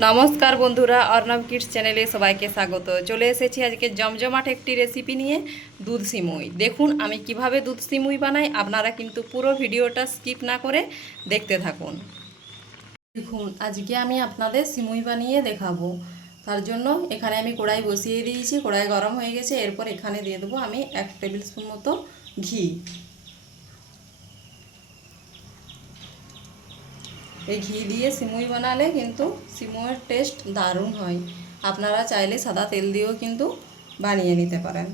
নমস্কার বন্ধুরা, অর্ণব কিডস চ্যানেলে সবাইকে স্বাগত। চলে এসেছি আজকে জমজমাট একটি রেসিপি নিয়ে, দুধ সিমুই। দেখুন, আমি কীভাবে দুধ সিমুই বানাই, আপনারা কিন্তু পুরো ভিডিওটা স্কিপ না করে দেখতে থাকুন। দেখুন, আজকে আমি আপনাদের সিমুই বানিয়ে দেখাবো। তার জন্য এখানে আমি কড়াই বসিয়ে দিয়েছি, কড়াই গরম হয়ে গেছে, এরপর এখানে দিয়ে দেবো আমি এক টেবিল স্পুন মতো ঘি। এই ঘি দিয়ে সিমুই বানালে কিন্তু সিমুইয়ের টেস্ট দারুণ হয়। আপনারা চাইলে সাদা তেল দিয়েও কিন্তু বানিয়ে নিতে পারেন।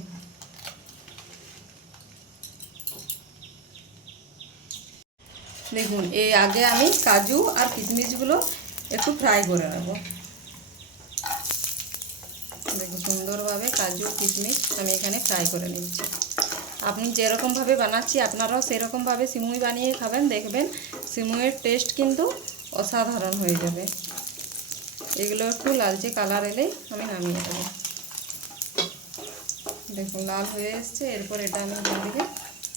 দেখুন এই আগে আমি কাজু আর কিশমিশগুলো একটু ফ্রাই করে নেব। দেখুন, সুন্দরভাবে কাজু, কিশমিশ আমি এখানে ফ্রাই করে নিচ্ছি। আপনি যেরকমভাবে বানাচ্ছি, আপনারাও সেরকমভাবে সিমুই বানিয়ে খাবেন, দেখবেন সিমুইয়ের টেস্ট কিন্তু অসাধারণ হয়ে যাবে। এগুলো একটু লালচে কালার এলেই আমি নামিয়ে দেবো। দেখুন, লাল হয়ে এসছে, এরপর এটা আমি এখান থেকে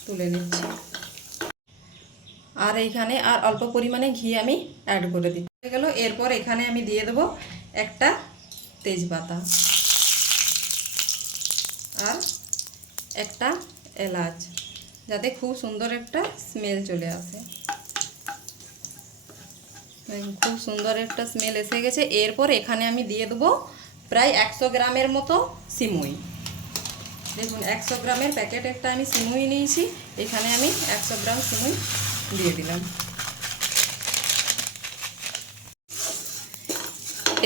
তুলে নিচ্ছি। আর এইখানে আর অল্প পরিমাণে ঘি আমি অ্যাড করে দিচ্ছি। হয়ে গেল, এরপর এখানে আমি দিয়ে দেবো একটা তেজপাতা। আর একটা এলাচ, যাতে খুব সুন্দর একটা স্মেল চলে আসে। খুব সুন্দর একটা স্মেল এসে গেছে। এরপর এখানে আমি দিয়ে দেবো প্রায় একশো গ্রামের মতো সিমুই। দেখুন, একশো গ্রামের প্যাকেট একটা আমি সিমুই নিয়েছি। এখানে আমি একশো গ্রাম সিমুই দিয়ে দিলাম।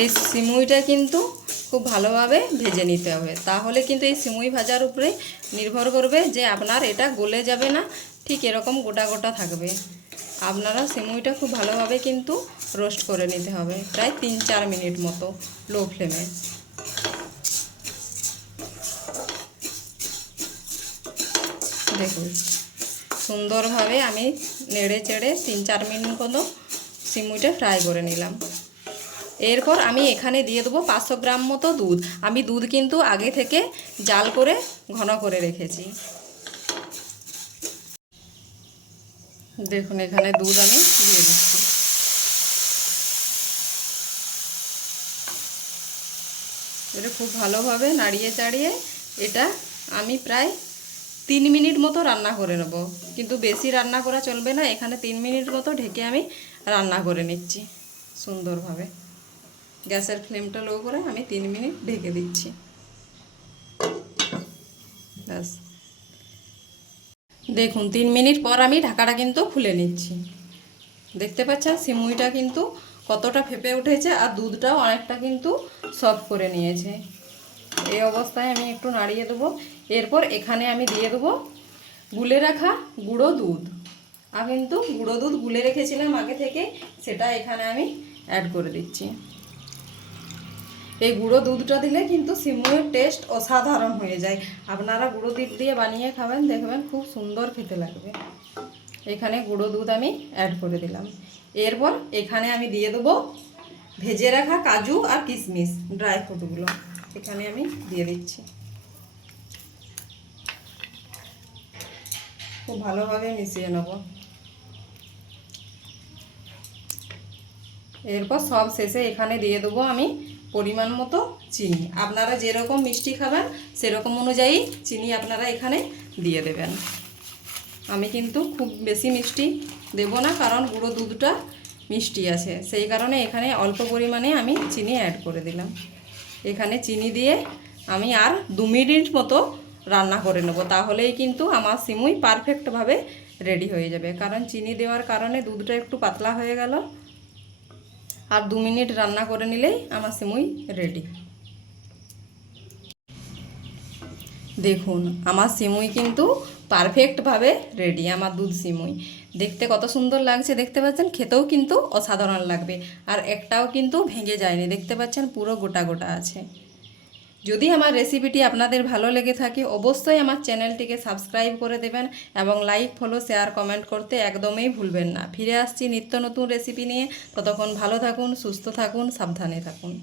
এই সিমুইটা কিন্তু খুব ভালোভাবে ভেজে নিতে হবে। তাহলে কিন্তু এই সিমুই ভাজার উপরে নির্ভর করবে যে আপনার এটা গলে যাবে না, ঠিক এরকম গোটা গোটা থাকবে। আপনারা সিমুইটা খুব ভালোভাবে কিন্তু রোস্ট করে নিতে হবে, প্রায় তিন চার মিনিট মতো লো ফ্লেমে। দেখুন, সুন্দরভাবে আমি নেড়ে চেড়ে তিন চার মিনিট মতো সিমুইটা ফ্রাই করে নিলাম। এরপর আমি এখানে দিয়ে দেবো পাঁচশো গ্রাম মতো দুধ। আমি দুধ কিন্তু আগে থেকে জাল করে ঘন করে রেখেছি। দেখুন, এখানে দুধ আমি দিয়ে দিচ্ছি। এটা খুব ভালোভাবে নাড়িয়ে চাড়িয়ে এটা আমি প্রায় তিন মিনিট মতো রান্না করে নেব। কিন্তু বেশি রান্না করা চলবে না, এখানে তিন মিনিট মতো ঢেকে আমি রান্না করে নিচ্ছি সুন্দরভাবে। গ্যাসের ফ্লেমটা লো করে আমি তিন মিনিট ঢেকে দিচ্ছি। ব্যাস। দেখুন, তিন মিনিট পর আমি ঢাকাটা কিন্তু খুলে নিচ্ছি। দেখতে পাচ্ছেন সিমুইটা কিন্তু কতটা ফেপে উঠেছে আর দুধটাও অনেকটা কিন্তু সফট করে নিয়েছে। এই অবস্থায় আমি একটু নাড়িয়ে দেবো। এরপর এখানে আমি দিয়ে দেবো গুলে রাখা গুঁড়ো দুধ। আমি কিন্তু গুঁড়ো দুধ গুলে রেখেছিলাম আগে থেকে, সেটা এখানে আমি অ্যাড করে দিচ্ছি। এই গুঁড়ো দুধটা দিলে কিন্তু সিমুয়ের টেস্ট অসাধারণ হয়ে যায়। আপনারা গুঁড়ো দুধ দিয়ে বানিয়ে খাবেন, দেখবেন খুব সুন্দর খেতে লাগবে। এখানে গুঁড়ো দুধ আমি অ্যাড করে দিলাম। এরপর এখানে আমি দিয়ে দেবো ভেজে রাখা কাজু আর কিশমিশ ড্রাই ফ্রুটগুলো এখানে আমি দিয়ে দিচ্ছি। খুব ভালোভাবে মিশিয়ে নেব। এরপর সব শেষে এখানে দিয়ে দেবো আমি পরিমাণ মতো চিনি। আপনারা যেরকম মিষ্টি খাবেন, সেরকম অনুযায়ী চিনি আপনারা এখানে দিয়ে দেবেন। আমি কিন্তু খুব বেশি মিষ্টি দেব না, কারণ গুঁড়ো দুধটা মিষ্টি আছে। সেই কারণে এখানে অল্প পরিমাণে আমি চিনি অ্যাড করে দিলাম। এখানে চিনি দিয়ে আমি আর দু মিনিট মতো রান্না করে নেব, তাহলেই কিন্তু আমার সিমুই পারফেক্টভাবে রেডি হয়ে যাবে। কারণ চিনি দেওয়ার কারণে দুধটা একটু পাতলা হয়ে গেল আর দু মিনিট রান্না করে নিলেই আমার সিমুই রেডি দেখুন, আমার সিমুই কিন্তু পারফেক্টভাবে রেডি আমার দুধ সিমুই। দেখতে কত সুন্দর লাগছে, দেখতে পাচ্ছেন? খেতেও কিন্তু অসাধারণ লাগবে। আর একটাও কিন্তু ভেঙে যায়নি, দেখতে পাচ্ছেন? পুরো গোটা গোটা আছে। যদি আমার রেসিপিটি আপনাদের ভালো লেগে থাকে, অবশ্যই আমার চ্যানেলটিকে সাবস্ক্রাইব করে দেবেন এবং লাইক ফলো শেয়ার কমেন্ট করতে একদমই ভুলবেন না। ফিরে আসছি নিত্য নতুন রেসিপি নিয়ে। ততক্ষণ ভালো থাকুন, সুস্থ থাকুন, সাবধানে থাকুন।